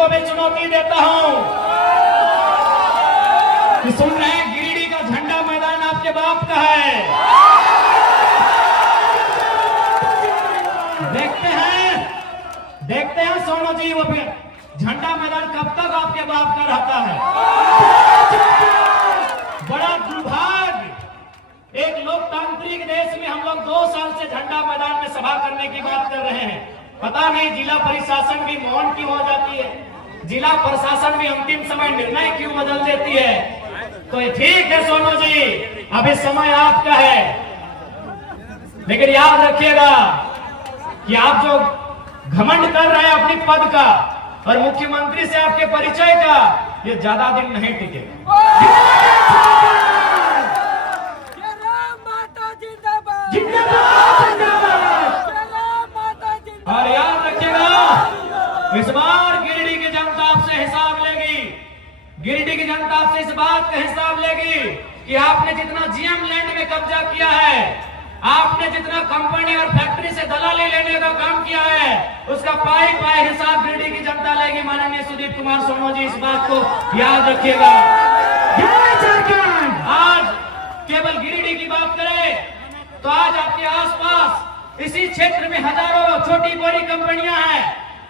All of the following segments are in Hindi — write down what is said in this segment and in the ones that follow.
को भी चुनौती देता हूं कि सुन रहे हैं, गिरिडीह का झंडा मैदान आपके बाप का है। देखते हैं सोनू जी, वो झंडा मैदान कब तक आपके बाप का रहता है। बड़ा दुर्भाग्य, एक लोकतांत्रिक देश में हम लोग 2 साल से झंडा मैदान में सभा करने की बात कर रहे हैं। पता नहीं जिला प्रशासन भी मौन क्यों हो जाती है, जिला प्रशासन भी अंतिम समय निर्णय क्यों बदल देती है। तो ठीक है सोनू जी, अभी समय आपका है, लेकिन याद रखिएगा कि आप जो घमंड कर रहे हैं अपनी पद का और मुख्यमंत्री से आपके परिचय का, ये ज्यादा दिन नहीं टिकेगा। और याद रखिएगा, इस बार गिरिडीह की जनता आपसे हिसाब लेगी। गिरिडीह की जनता आपसे इस बात का हिसाब लेगी कि आपने जितना जीएम लैंड में कब्जा किया है, आपने जितना कंपनी और फैक्ट्री से दलाली लेने का काम किया है, उसका पाई पाई हिसाब गिरिडीह की जनता लेगी। माननीय सुदीप कुमार सोनू जी, इस बात को याद रखिएगा। आज केवल गिरिडीह की बात करें तो आज आपके आसपास इसी क्षेत्र में हजारों छोटी बड़ी कंपनियां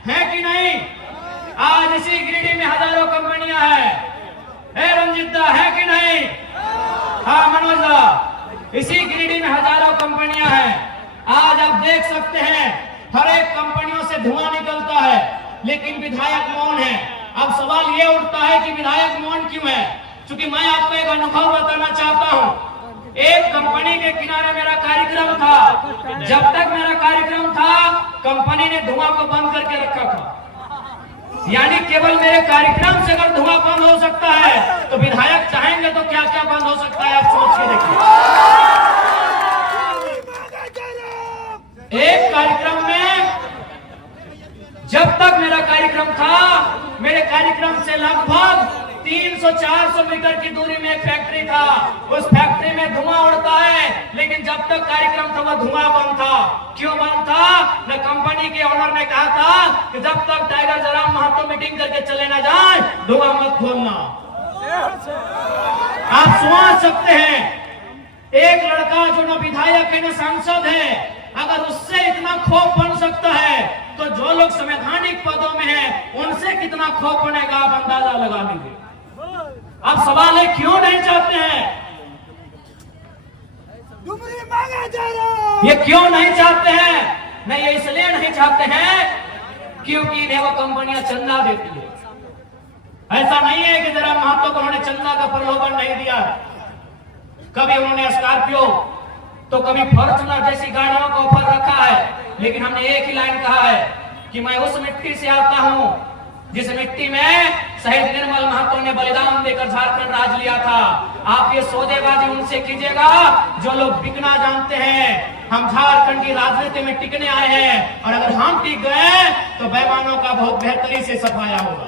हैं कि नहीं? आज इसी गिरिडीह में हजारों कंपनियां हैं, रंजित दा, है कि नहीं? हाँ मनोज दा, इसी गिरिडीह में हजारों कंपनियां हैं। आज आप देख सकते हैं, हर एक कंपनियों से धुआं निकलता है, लेकिन विधायक मौन है। अब सवाल ये उठता है कि विधायक मौन क्यों है? क्योंकि मैं आपको एक अनुभव बताना चाहता हूं। एक कंपनी के किनारे मेरा कार्यक्रम था, जब तक मेरा कार्यक्रम था कंपनी ने धुआं को बंद करके रखा था। यानी केवल मेरे कार्यक्रम से अगर धुआं बंद हो सकता है तो विधायक चाहेंगे तो क्या क्या बंद हो सकता है, आप सोच के देखिए। एक कार्यक्रम में, जब तक मेरा कार्यक्रम था, मेरे कार्यक्रम से लगभग 300-400 मीटर की दूरी में एक फैक्ट्री था। उस फैक्ट्री में धुआं उड़ता है, लेकिन जब तक कार्यक्रम था वह धुआं बंद था। क्यों बंद था? न कंपनी के ओनर ने कहा था कि जब तक टाइगर जराम महतो मीटिंग करके चले ना जाए, धुआं मत खोलना। आप सोच सकते हैं, एक लड़का जो न विधायक है न सांसद है, अगर उससे इतना खौफ बन सकता है तो जो लोग संवैधानिक पदों में हैं, उनसे कितना खौफ बनेगा, आप अंदाजा लगा लीजिए। अब सवाल है, क्यों नहीं चाहते हैं? ये क्यों नहीं चाहते हैं? नहीं, ये इसलिए नहीं चाहते हैं क्योंकि इन्हें वो कंपनियां चंदा देती है। ऐसा नहीं है कि जरा महतो को उन्होंने चंदा का प्रलोभन नहीं दिया। कभी उन्होंने स्कॉर्पियो तो कभी फॉर्च्यूनर जैसी गाड़ियों का ऑफर रखा है, लेकिन हमने एक ही लाइन कहा है कि मैं उस मिट्टी से आता हूं जिस मिट्टी में शहीद निर्मल महतो ने बलिदान देकर झारखंड राज लिया था। आप ये सौदेबाजी उनसे कीजिएगा जो लोग बिकना जानते हैं। हम झारखंड की राजनीति में टिकने आए हैं, और अगर हम टिक गए तो बेईमानों का बहुत बेहतरी से सफाया होगा।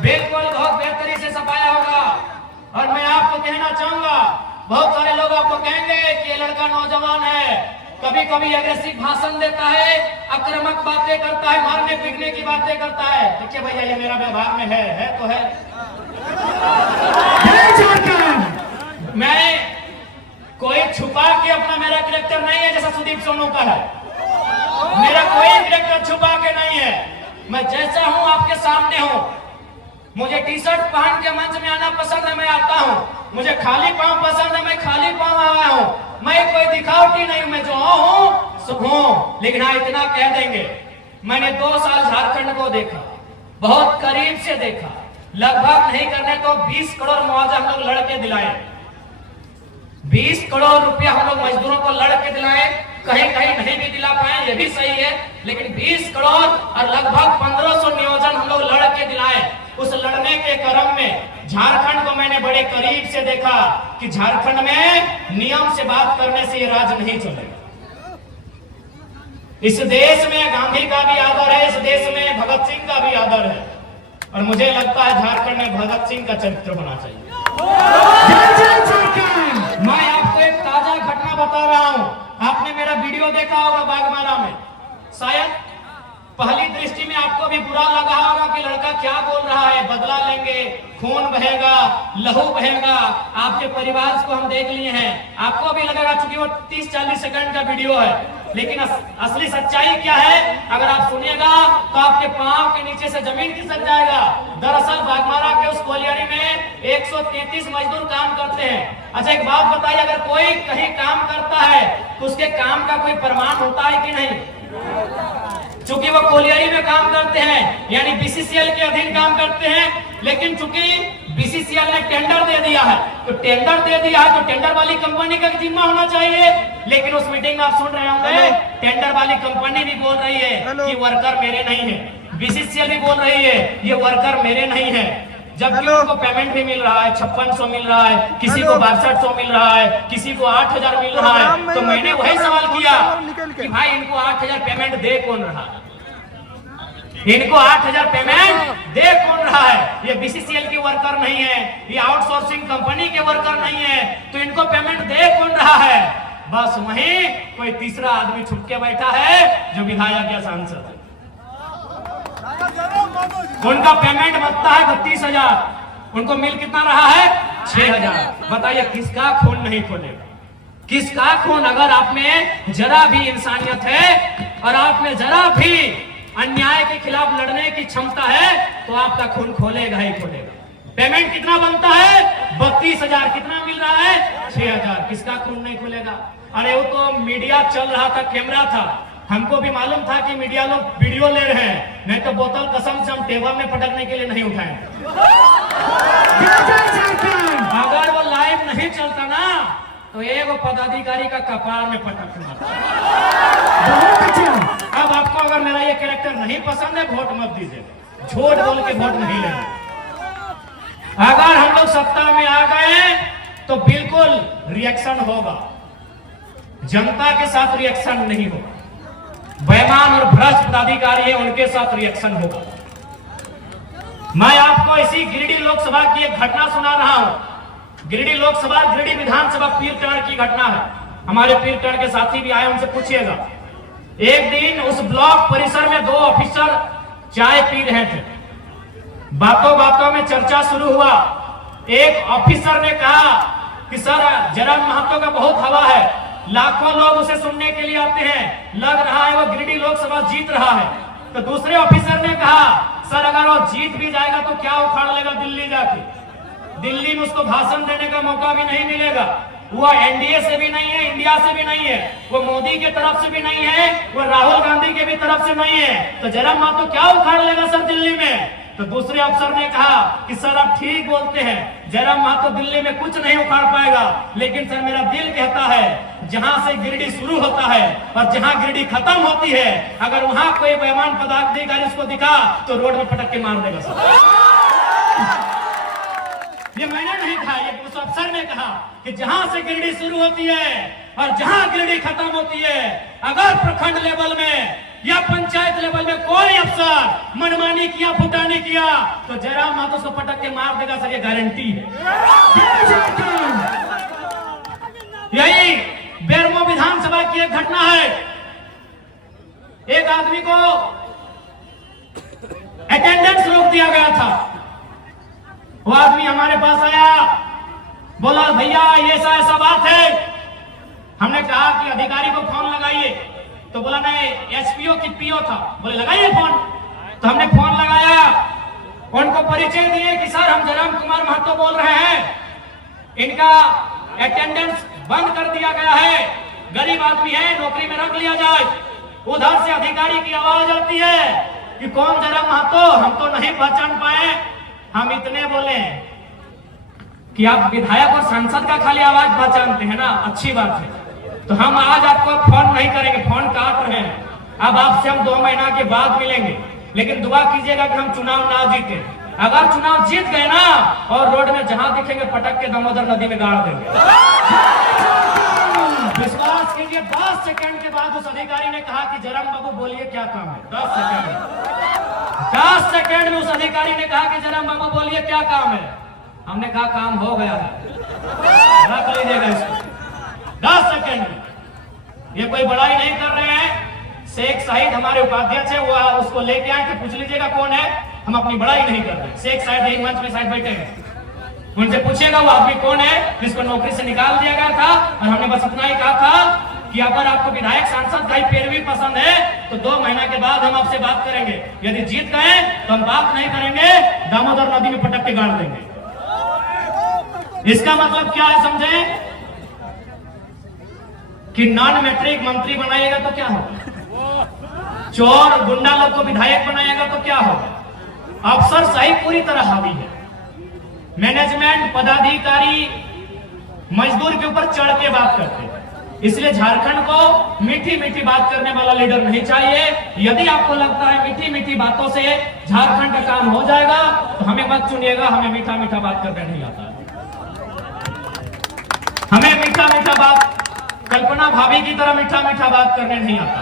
बिल्कुल बहुत बेहतरी से सफाया होगा। और मैं आपको कहना चाहूंगा, बहुत सारे लोग आपको कहेंगे कि ये लड़का नौजवान है, कभी कभी एग्रेसिव भाषण देता है, आक्रामक बातें करता है, मारने पीटने की बातें करता है। देखिए भैया, ये मेरा व्यवहार में है तो है। मैं कोई छुपा के अपना मेरा कैरेक्टर नहीं है जैसा सुदीप सोनू का है। मेरा कोई कैरेक्टर छुपा के नहीं है। मैं जैसा हूं आपके सामने हूं। मुझे टी शर्ट पहन के मंच में आना पसंद है, मैं आता हूं। मुझे खाली पांव पसंद है, मैं खाली पांव आया हूं। मैं कोई दिखावटी नहीं, मैं जो हूं सो हूं। लेकिन हाँ, इतना कह देंगे, मैंने 2 साल झारखंड को देखा, बहुत करीब से देखा। लगभग नहीं करने तो 20 करोड़ मुआवजा हम लोग लड़के दिलाए। 20 करोड़ रुपया हम लोग मजदूरों को लड़के दिलाए। कहीं कहीं नहीं भी दिला पाए, ये भी सही है, लेकिन 20 करोड़ और लगभग 1500 नियोजन हम लोग लड़के दिलाए। उस लड़ने के क्रम में झारखंड को मैंने बड़े करीब से देखा कि झारखंड में नियम से बात करने से ये राज नहीं चलेगा। इस देश में गांधी का भी आदर है, इस देश में भगत सिंह का भी आदर है, और मुझे लगता है झारखंड में भगत सिंह का चरित्र होना चाहिए। मैं आपको एक ताजा घटना बता रहा हूं। आपने मेरा वीडियो देखा होगा बागमारा में, शायद पहली दृष्टि में आपको भी बुरा लगा होगा कि लड़का क्या बोल रहा है, बदला लेंगे, खून बहेगा, लहू बहेगा। आपके परिवार को हम देख लिए हैं, आपको भी लगेगा चूंकि वो 30-40 सेकंड का वीडियो है, लेकिन असली सच्चाई क्या है अगर आप सुनिएगा तो आपके पांव के नीचे से जमीन खिसक जाएगा। दरअसल बागमारा के उस कोलियारी में 133 मजदूर काम करते हैं। अच्छा एक बात बताइए, अगर कोई कहीं काम करता है तो उसके काम का कोई प्रमाण होता है कि नहीं? चूंकि वो कोलियारी में काम करते हैं यानी बीसीसीएल के अधीन काम करते हैं, लेकिन चूंकि बीसीसीएल ने टेंडर दे दिया है तो टेंडर दे दिया है तो टेंडर वाली कंपनी का जिम्मा होना चाहिए। लेकिन उस मीटिंग में आप सुन रहे होंगे टेंडर वाली कंपनी भी बोल रही है कि वर्कर मेरे नहीं है, बीसीसीएल भी बोल रही है ये वर्कर मेरे नहीं है, जबकि उनको पेमेंट भी मिल रहा है, 5600 मिल रहा है, किसी को 6200 मिल रहा है, किसी को 8000 मिल रहा है। तो मैंने वही सवाल किया कि भाई इनको 8000 पेमेंट दे कौन रहा है? इनको 8000 पेमेंट दे कौन रहा है? ये बीसीसीएल की वर्कर नहीं है, ये आउटसोर्सिंग कंपनी के वर्कर नहीं है, तो इनको पेमेंट दे कौन रहा है? बस वहीं कोई तीसरा आदमी छुप के बैठा है जो विधायक या सांसद है। उनका पेमेंट बनता है 32,000, उनको मिल कितना रहा है? 6,000। बताइए किसका खून नहीं खोलेगा? किसका खून? अगर आप में जरा भी इंसानियत है और आप में जरा भी अन्याय के खिलाफ लड़ने की क्षमता है तो आपका खून खोलेगा ही खोलेगा। पेमेंट कितना बनता है? 32,000। कितना मिल रहा है? 6,000। किसका खून नहीं खुलेगा? अरे वो तो मीडिया चल रहा था, कैमरा था, हमको भी मालूम था कि मीडिया लोग वीडियो ले रहे हैं, नहीं तो बोतल कसम से हम टेबल में पटकने के लिए नहीं उठाए। अगर वो लाइव नहीं चलता ना तो एक पदाधिकारी का कपार में पटकना। अब आपको अगर मेरा ये कैरेक्टर नहीं पसंद है वोट मत दीजिए, झूठ बोल के वोट नहीं लेंगे। अगर हम लोग सत्ता में आ गए तो बिल्कुल रिएक्शन होगा, जनता के साथ रिएक्शन नहीं होगा। बेईमान और भ्रष्ट पदाधिकारी है उनके साथ रिएक्शन होगा। मैं आपको इसी गिरिडीह लोकसभा की एक घटना सुना रहा हूं। गिरिडीह लोकसभा, गिरिडीह विधानसभा पीरटण की घटना है। हमारे पीरटण के साथी भी आए, उनसे पूछिएगा। एक दिन उस ब्लॉक परिसर में 2 ऑफिसर चाय पी रहे थे। बातों बातों में चर्चा शुरू हुआ। एक ऑफिसर ने कहा कि सर जयराम महतो का बहुत हवा है, लाखों लोग उसे सुनने के लिए आते हैं, लग रहा है वो गिरिडीह लोकसभा जीत रहा है। तो दूसरे ऑफिसर ने कहा सर अगर वो जीत भी जाएगा तो क्या उखाड़ लेगा दिल्ली जाके? दिल्ली में उसको भाषण देने का मौका भी नहीं मिलेगा। वो एनडीए से भी नहीं है, इंडिया से भी नहीं है, वो मोदी के तरफ से भी नहीं है, वो राहुल गांधी के भी तरफ से नहीं है, तो जयराम महतो क्या उखाड़ लेगा सर दिल्ली में? तो दूसरे अफसर ने कहा कि सर आप ठीक बोलते हैं, जयराम महतो दिल्ली में कुछ नहीं उखाड़ पाएगा, लेकिन सर मेरा दिल कहता है जहां से गिरिडीह शुरू होता है और जहां गिरिडीह खत्म होती है, अगर वहां कोई बेईमान पदाधिकारी उसको दिखा तो रोड में पटक के मार देगा सर। ये मैंने नहीं कहा, ये उस अफसर ने कहा कि जहां से गिरिडीह शुरू होती है और जहां गिरिडीह खत्म होती है, अगर प्रखंड लेवल में या पंचायत लेवल में कोई अफसर मनमानी किया, फुटानी किया तो जयराम महतो उसको पटक के मार देगा सर, ये गारंटी है। यही बेरमो विधानसभा की एक घटना है। एक आदमी को अटेंडेंस रोक दिया गया था। वो आदमी हमारे पास आया, बोला भैया ये ऐसा बात है। हमने कहा कि अधिकारी को फोन लगाइए, तो बोला नहीं एसपीओ की पीओ था, बोले लगाइए फोन। तो हमने फोन लगाया, उनको परिचय दिए कि सर हम जयराम कुमार महतो बोल रहे हैं, इनका अटेंडेंस बंद कर दिया गया है, गरीब आदमी है, नौकरी में रख लिया जाए। उधर से अधिकारी की आवाज आती है कि कौन जयराम महतो? हम तो नहीं पहचान पाए। हम इतने बोले कि आप विधायक और सांसद का खाली आवाज पहचानते हैं ना, अच्छी बात है, तो हम आज आपको फोन नहीं करेंगे, फोन काट रहे हैं। अब आपसे हम 2 महीना के बाद मिलेंगे, लेकिन दुआ कीजिएगा कि हम चुनाव ना जीते। अगर चुनाव जीत गए ना और रोड में जहां दिखेंगे पटक के दामोदर नदी में गाड़ देंगे। विश्वास कीजिए 10 सेकंड के बाद उस अधिकारी ने कहा कि जयराम बाबू बोलिए क्या काम है। 10 सेकंड में उस अधिकारी ने कहा कि जयराम बाबू बोलिए क्या काम है। हमने कहा काम हो गया है, रख लीजिएगा इसको। 10 सेकंड में, ये कोई बड़ाई नहीं कर रहे हैं, शेख साहिद हमारे उपाध्यक्ष है, वो उसको लेके आए थे, पूछ लीजिएगा कौन है, हम अपनी बड़ाई नहीं कर रहे। शेख साहिद एक मंच में शायद बैठे हैं, उनसे पूछिएगा वो आदमी कौन है जिसको नौकरी से निकाल दिया गया था। और हमने बस इतना ही कहा था कि अगर आपको विधायक सांसद का ही पैरवी पसंद है तो 2 महीना के बाद हम आपसे बात करेंगे, यदि जीत गए तो हम बात नहीं करेंगे, दामोदर नदी में पटक के गाड़ देंगे। इसका मतलब क्या है समझे कि नॉन मैट्रिक मंत्री बनाएगा तो क्या होगा, चोर गुंडा लोग को विधायक बनाएगा तो क्या होगा। अफसर सही पूरी तरह हावी है, मैनेजमेंट पदाधिकारी मजदूर के ऊपर चढ़ के बात करते हैं। इसलिए झारखंड को मीठी मीठी बात करने वाला लीडर नहीं चाहिए। यदि आपको लगता है मीठी मीठी बातों से झारखंड का काम हो जाएगा तो हमें मत चुनिएगा, हमें मीठा मीठा बात करने नहीं आता है। हमें मीठा मीठा बात कल्पना भाभी की तरह मीठा मीठा बात करने नहीं आता।